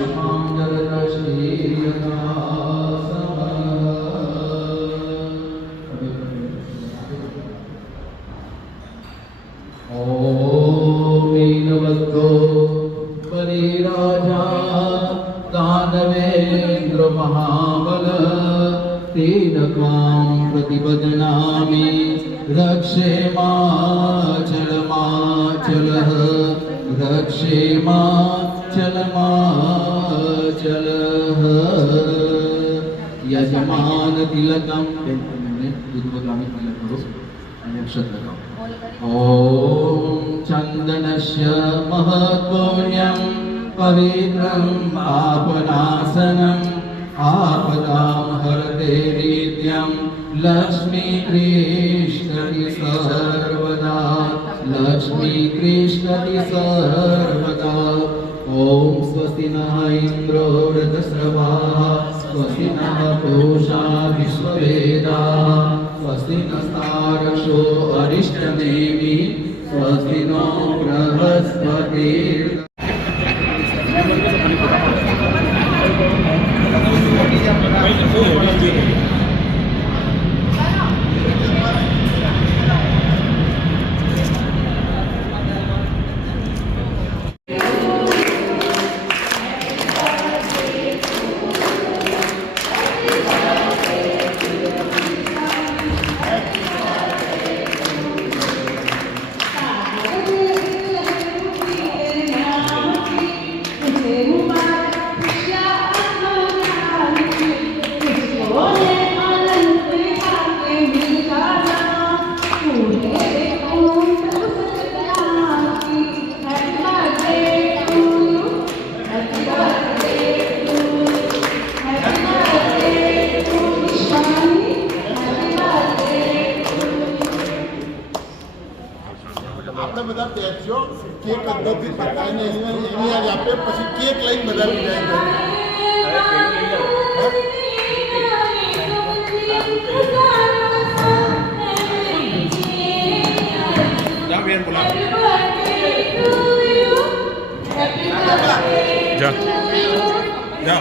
ॐ दुर्गगामी तिलक करो आणि अक्षत लगाओ ॐ चन्दनस्य महत्पुण्यं पवित्रं पापनाशनम् आपदां हरते नित्यं लक्ष्मीकृष्णति सर्वदा लक्ष्मीकृष्णति सर्वदा। ॐ स्वस्ति नः इन्द्रो रथस्रवाः स्वस्ति नः पूषा विश्ववेदाः स्वस्ति नस्तारक्षो अरिष्टनेमि स्वस्ति नो बृहस्पतिर् બધા બેસજો કેક અંદરથી પતાવીને એની એની આજ આપે, પછી કેક લઈને બધા વિદાય જા. જા.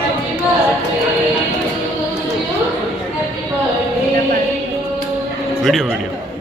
વિડિયો.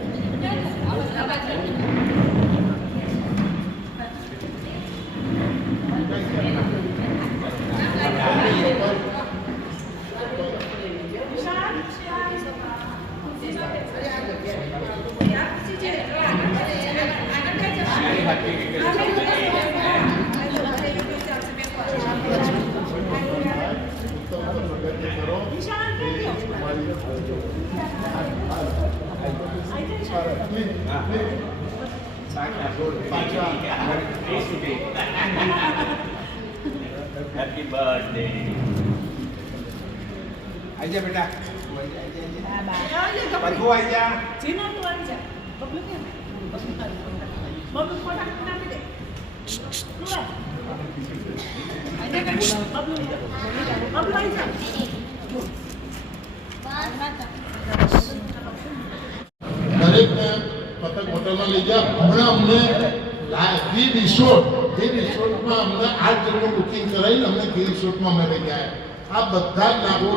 દરેકને પતંગ હોટલમાં લઈ હમણાં અમને ગીર રિસોર્ટ ગીર રિસોર્ટમાં અમને આઠ જણનું બુકિંગ કરાવીને અમને રિસોર્ટમાં અમે ગયા. આ બધા જ લાભો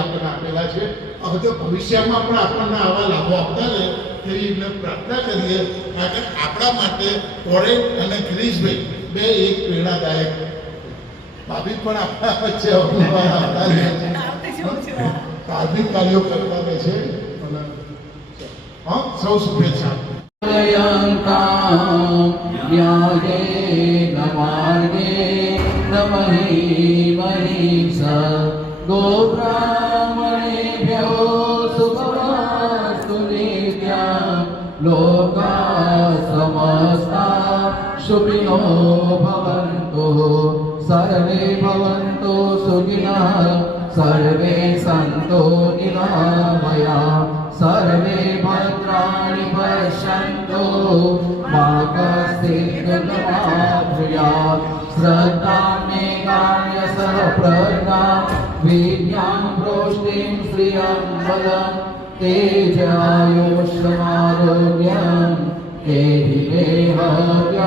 આપણને આપેલા છે. હવે ભવિષ્યમાં પણ આપણને આવા લાભો આપતા રહે તેવી એમને પ્રાર્થના કરીએ. કારણ કે આપણા માટે કોરેન અને ગિરીશભાઈ બે એક પ્રેરણાદાયક ભાભી પણ આપણા વચ્ચે અવનવા આવતા રહે છે ધાર્મિક કાર્યો કરતા રહે છે અને હા સૌ શુભેચ્છા यन्तां न्यायेन मार्गे नमहि स गोब्राह्मणेभ्यो सुखमस्तु नित्यं लोका समस्ता सुखिनो भवन्तु सर्वे भवन्तु सुखिनः सर्वे सन्तो निरामया सर्वे भद्राणि पश्यन्तु मा कश्चिद्भूया श्रद्धान्येकाय सह प्रदा विं प्रोष्टिं श्रियं बलम् तेजायोषमारोग्यं ते हि जयोश्रमायो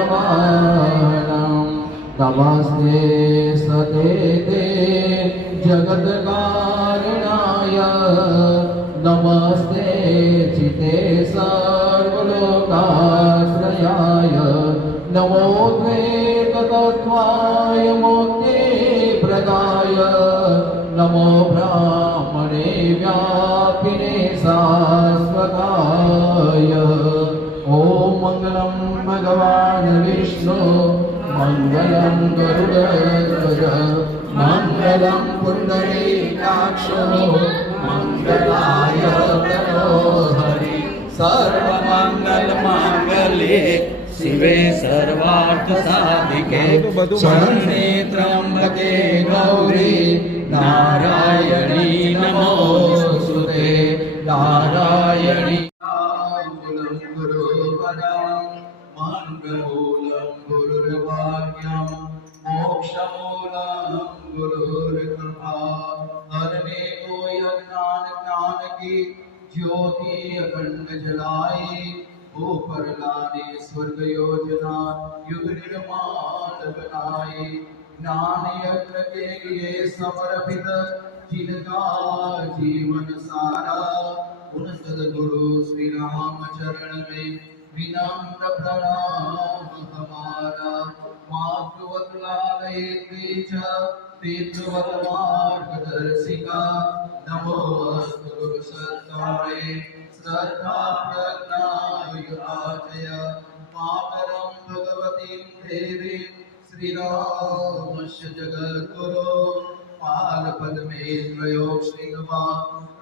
नमस्ते सते ते जगत्कारणाय। नमस्ते चिते सर्वलोकाश्रयाय। नमो द्वैततत्त्वाय मोक्ते प्रदाय। नमो ब्राह्मणे व्यापिने शाश्वताय। ॐ मङ्गलं भगवान् विष्णु मङ्गलं गरुडध्वज मङ्गलं पुण्डरीकाक्षो मङ्गलाय तनोहरि सर्वमङ्गलमाङ्गल्ये शिवे सर्वार्थसाधिके शरण्ये त्र्यम्बके गौरी नारायणी नमोऽस्तुते नारायणी ज्योति अखंड जलाई ऊपर लाने स्वर्ग योजना, युग निर्माण बनाए ज्ञान यज्ञ के लिए समर्पित जिनका जीवन सारा, उन सदगुरु श्री राम चरण में विनम्र प्रणाम हमारा। मातृवत लालये तेज पितृवत मार्गदर्शिका नमो अस्तु सत्ताय श्रद्धा प्रज्ञायुताजय मातरं भगवतीं देवीं श्रीरामस्य जगद्गुरो पादपद्मे त्रयो श्रीगवा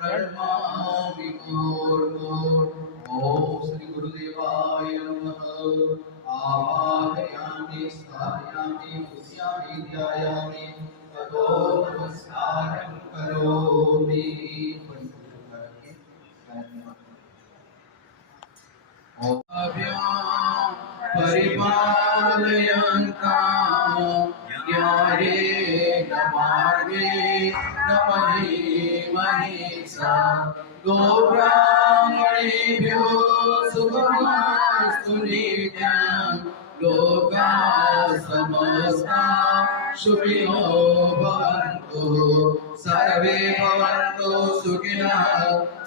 प्रणमामि मुर्मूर् ॐ श्री गुरुदेवाय नमः। आवाहयामि स्थापयामि पुष्यामि ध्यायामि। ततो नमस्कारं करोमि। परिपालयन्तां ज्ञानेन मार्गे न महीमहि सा। गोब्राह्मणेभ्यो सुखमास्तु नित्यं लोका समस्ता सुखिनो सर्वे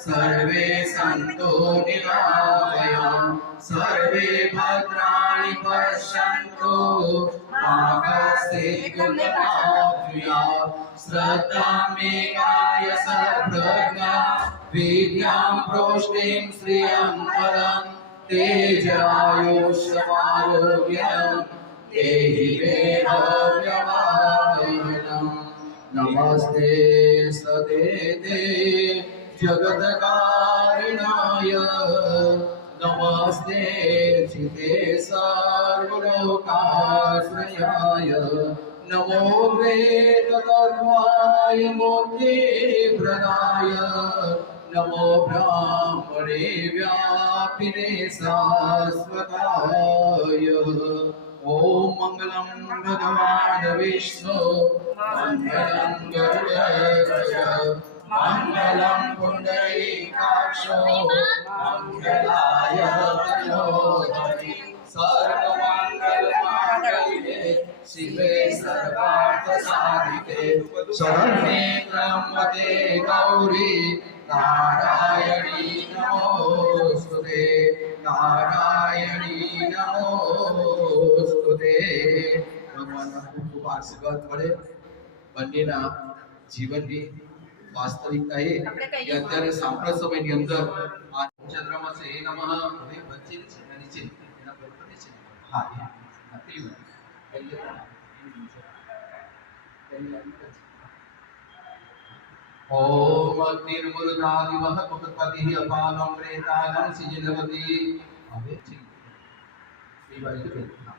सर्वे सन्तु सर्वे भद्राणि पश्यन्तु श्रद्धामेकाय सर्वप्रज्ञा विद्यां प्रोष्टिं श्रियं पदं तेजायुष्यमारोग्यं, देहि नमस्ते सदेते जगत्कारिणाय। नमस्ते चिते सर्वलोकाश्रयाय। नमो वेदतत्त्वाय मोक्षे प्रदाय नमो ब्राह्मणे व्यापिने शाश्वताय। ॐ मङ्गलं भगवान् विष्णु मङ्गलं गरुडध्वज मङ्गलं पुण्डरीकाक्षो मङ्गलाय तनोहरि सर्वमङ्गलमाङ्गल्ये शिवे सर्वार्थसाधिके। शरण्ये त्र्यम्बके गौरी, नारायणी नमोस्तुते नारायणी નમોસ્તુતે ભગવાનના ખૂબ ખૂબ આશીર્વાદ મળે બંનેના જીવનની વાસ્તવિકતા એ કે અત્યારે સાંપ્રત સમયની અંદર આ ચંદ્રમાં છે એ નમઃ હવે વચ્ચે છે એના નીચે એના બરોબર છે હા એ હા, પેલી વાત. પહેલી વાત. પહેલી વાત. ॐ अग्निर्मुरुदादिवः कुटपतिः अपालं प्रेतानं सिजनवती હવે છે એ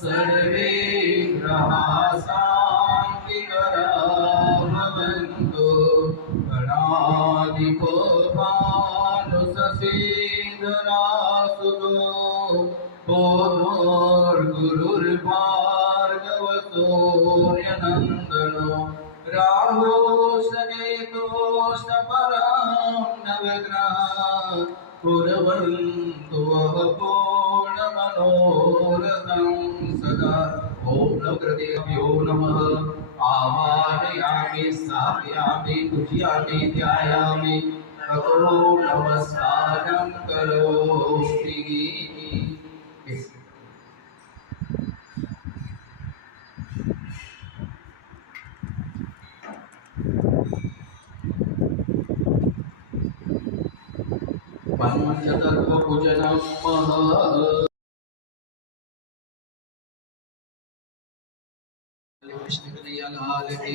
सर्वे आवाहयामि स्थापयामि पूजयामि ध्यायामि। ततो नमस्कारं करोमि पञ्चतत्त्वपूजनं महः कृष्ण कन्हैया लाल की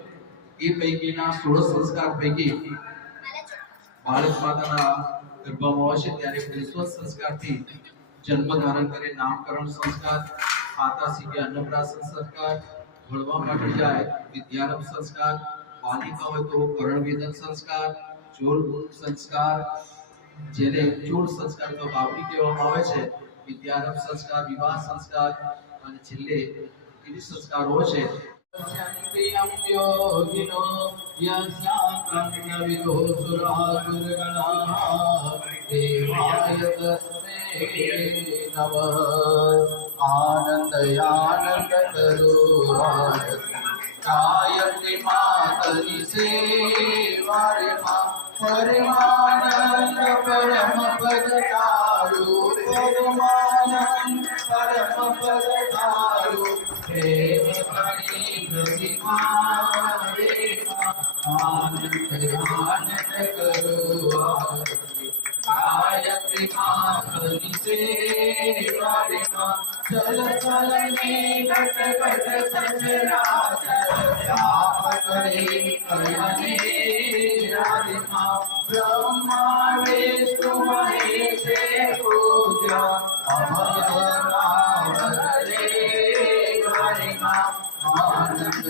એ પૈકીના સોળ સંસ્કાર પૈકી બાળક માતાના ગર્ભમાં હોય છે ત્યારે વિશ્વ સંસ્કારથી જન્મ ધારણ કરે નામકરણ સંસ્કાર ખાતા શીખે અન્નપ્રાશન સંસ્કાર ભણવા માટે જાય વિદ્યારંભ સંસ્કાર બાલિકા હોય તો કરણવેદન સંસ્કાર ચોર સંસ્કાર જેને ચોર સંસ્કાર તો બાવડી કહેવામાં આવે છે વિદ્યારંભ સંસ્કાર વિવાહ સંસ્કાર અને છેલ્લે એવી સંસ્કારો છે योगिनो यस्याकण्ठविदो सुरासुरगणाः देवाय तस्मै नमः आनन्दयानन्दकरूराय गायत्रि मातरि सेवारिमा परमानन्द परमपदकारो चल चल में घट घट सजरा आप करे कल्याणे राधिमा ब्रह्मा विष्णु महेश पूजा अमर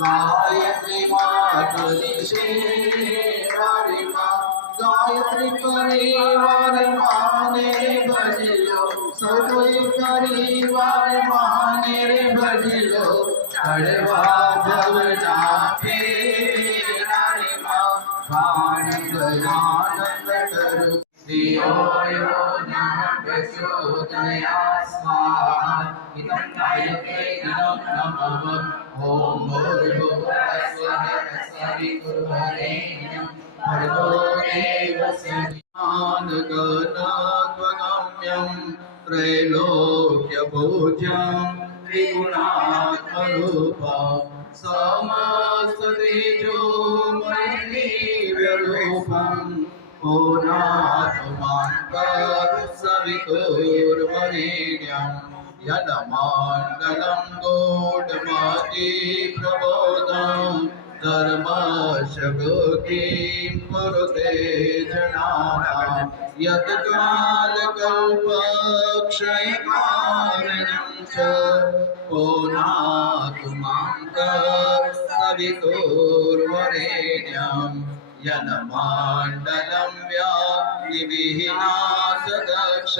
गायत्री मातुरिषे सवितुर्वरेण्यं भर्गो देवस्य ज्ञानगणत्वगम्यं त्रैलोक्यपूज्यं त्रिगुणात्मरूपं समस्ततेजोमयीव्यरूपम् पूर्णात्मान्तर सवितुर्वरेण्यं यदमाण्डलं गूढमति प्रबोधं धर्मशगोतिं कुरुते जनानां यत् कालकल्पक्षयकारणं च पूर्णात्मान्तर सवितुर्वरेण्यम् यनमाण्डलं व्याप्तिविहिनासदक्ष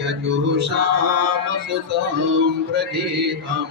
यजुषामसुतं प्रगीतं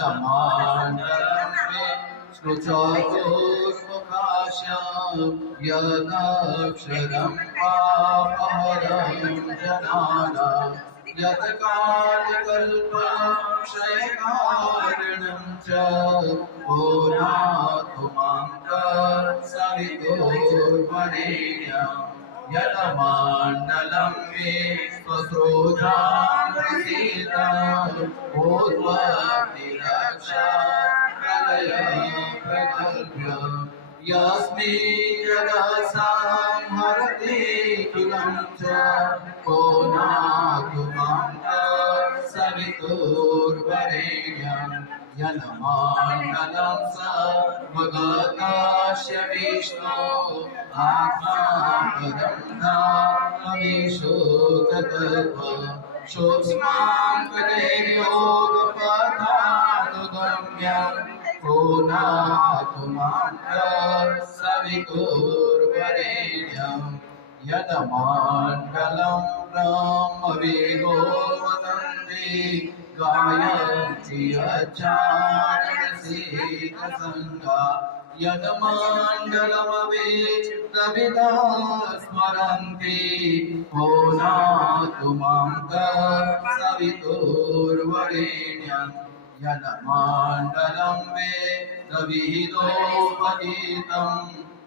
मे स्मृचोर्मुखाशं यदक्षरं पापहरं जनानां यत् कालकल्पक्षयकारणं च पुरातुमाङ्क सवितुर्वरेण्यं यदमाण्डलं मे स्वस्रोजामसीतं पूर्वतिरक्षा प्रलय प्रकल्प्य यस्मिन् जगत्संहरति किलं च को नाकुमां सवितुर्वरेण्यं यन्माण्डलं सर्वगतास्य विष्णो आत्मा परं धामविशोकतत्व सूक्ष्माङ्कदेयोगपथानुगम्यं पुनातुमां सवितुर्वरेण्यं यदमाण्डलं ब्रह्मवेदो वदन्ति। गायन्ति अचारणशीलसङ्गा यदमाण्डलमवेदविदा स्मरन्ति पुनातु माँ सवितुर्वरेण्यं यदमाण्डलं वेदविहितोपगीतं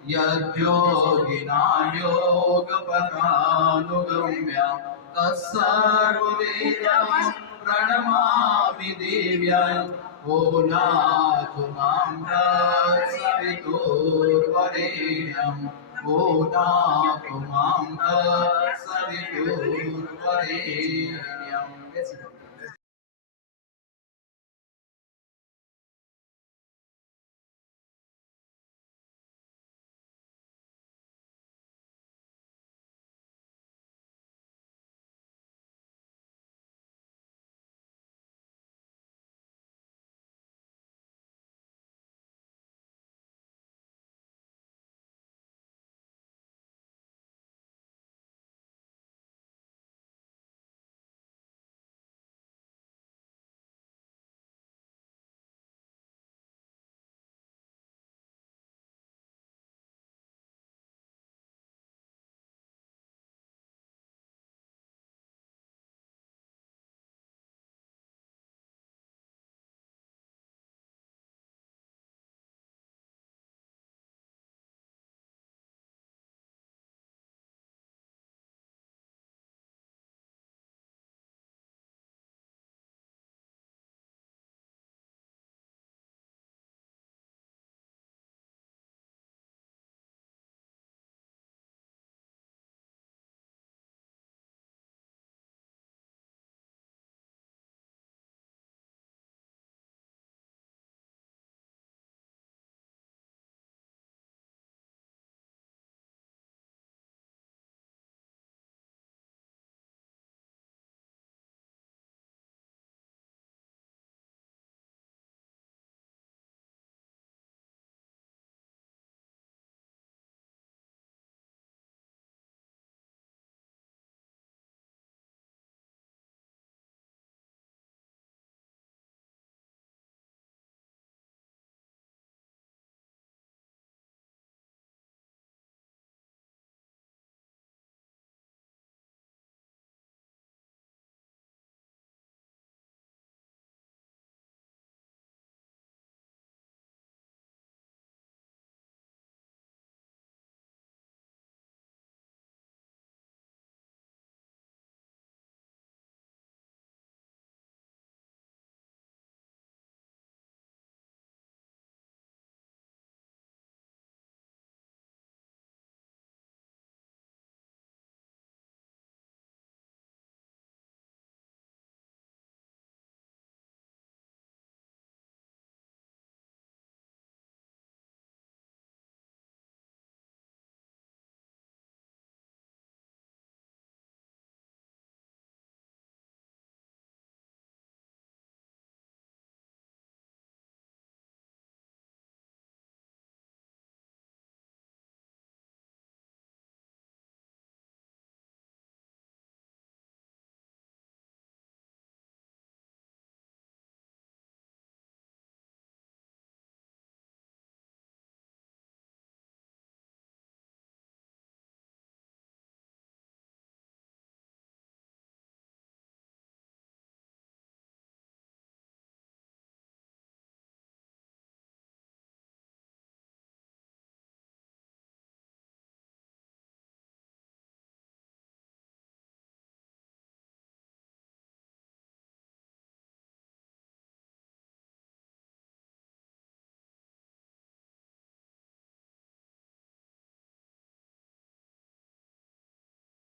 यद्योगिना योगपथानुगम्य तत्सर्ववेदं प्रणमामि देव्यं ओनातु माँ सवितुर्वरेण्यं ओनातु माँ सवितुर्वरेण्यं